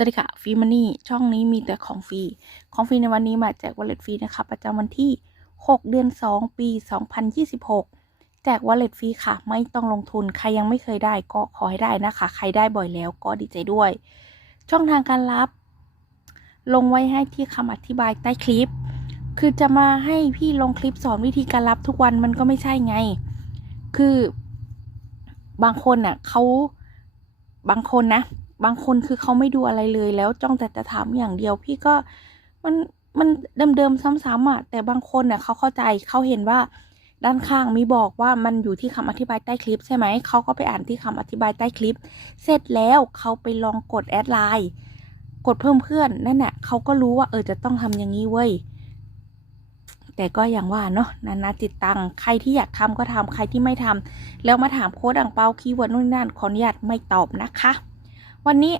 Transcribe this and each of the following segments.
วัสดีค่ะฟรีมันนี่ช่องนี้มีแต่ของฟรี ของฟรีในวันนี้มาแจกวอลเล็ตฟรีนะคะประจำวันที่ 6 เดือน 2 ปี 2026 แจกวอลเล็ตฟรีค่ะ ไม่ต้องลงทุนใครยังไม่เคยได้ก็ขอให้ได้นะคะ ใครได้บ่อยแล้วก็ดีใจด้วย ช่องทางการรับ ลงไว้ให้ที่คำอธิบายใต้คลิป คือจะมาให้พี่ลงคลิปสอนวิธีการรับทุกวันมันก็ไม่ใช่ไง คือบางคนน่ะเขาบางคนนะ บางคนคือเขาไม่ดูอะไรเลยแล้วจ้องแต่จะถามอย่างเดียว พี่ก็มันมันเดิมๆซ้ำๆอะแต่บางคนเน่ะเขาเข้าใจเขาเห็นว่าด้านข้างมีบอกว่ามันอยู่ที่คำอธิบายใต้คลิปใช่ไหม เขาก็ไปอ่านที่คำอธิบายใต้คลิป เสร็จแล้วเขาไปลองกดแอดไลน์ กดเพิ่มเพื่อนนั่นแหละเขาก็รู้ว่าเออจะต้องทำอย่างนี้เว้ย แต่ก็อย่างว่าเนาะนานาจิตตัง ใครที่อยากทำก็ทำใครที่ไม่ทำแล้วมาถามโค้ดอ่างเปาคีย์เวิร์ดนู่นนั่นขออนุญาตไม่ตอบนะคะ วันนี้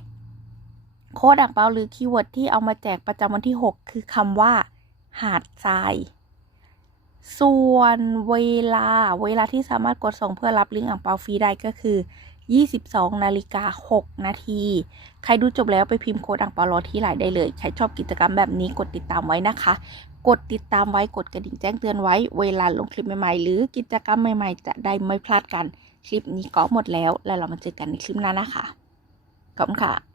โค้ดอ่างเปาหรือคีย์เวิร์ดที่เอามาแจกประจำวันที่ 6 คือคำว่า หาดทราย ส่วนเวลาเวลาที่สามารถกดส่งเพื่อรับลิงก์อ่างเปาฟรีได้ก็คือ 22นาฬิกา6นาที ใครดูจบแล้วไปพิมพ์โค้ดอ่างเปารอที่ไลน์ได้เลย ใครชอบกิจกรรมแบบนี้กดติดตามไว้นะคะ กดติดตามไว้กดกระดิ่งแจ้งเตือนไว้ เวลาลงคลิปใหม่ๆ หรือกิจกรรมใหม่ๆ จะได้ไม่พลาดกัน คลิปนี้ก็หมดแล้ว แล้วเรามาเจอกันในคลิปหน้านะคะ ขอบคุณค่ะ